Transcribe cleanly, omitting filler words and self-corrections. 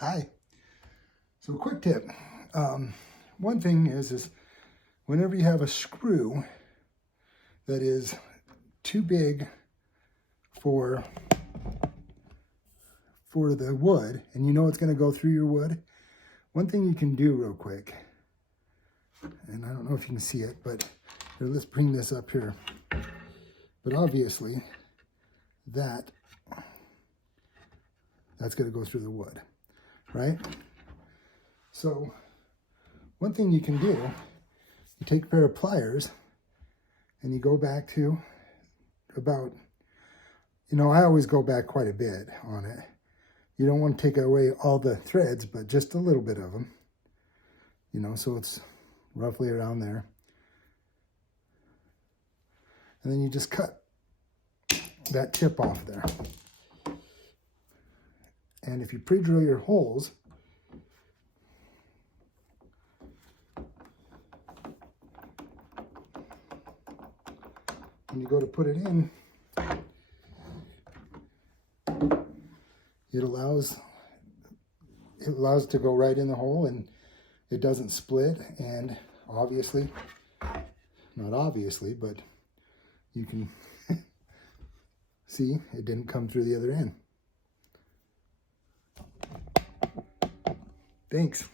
Hi. So quick tip. One thing is whenever you have a screw that is too big for the wood, and you know it's going to go through your wood, one thing you can do real quick, and I don't know if you can see it, but here, let's bring this up here. But obviously, that's going to go through the wood, right? So one thing you can do, you take a pair of pliers and you go back to about, I always go back quite a bit on it. You don't want to take away all the threads, but just a little bit of them, so it's roughly around there. And then you just cut that tip off there. And if you pre-drill your holes, when you go to put it in, it allows it to go right in the hole, and it doesn't split. And obviously, not obviously, but you can see it didn't come through the other end. Thanks.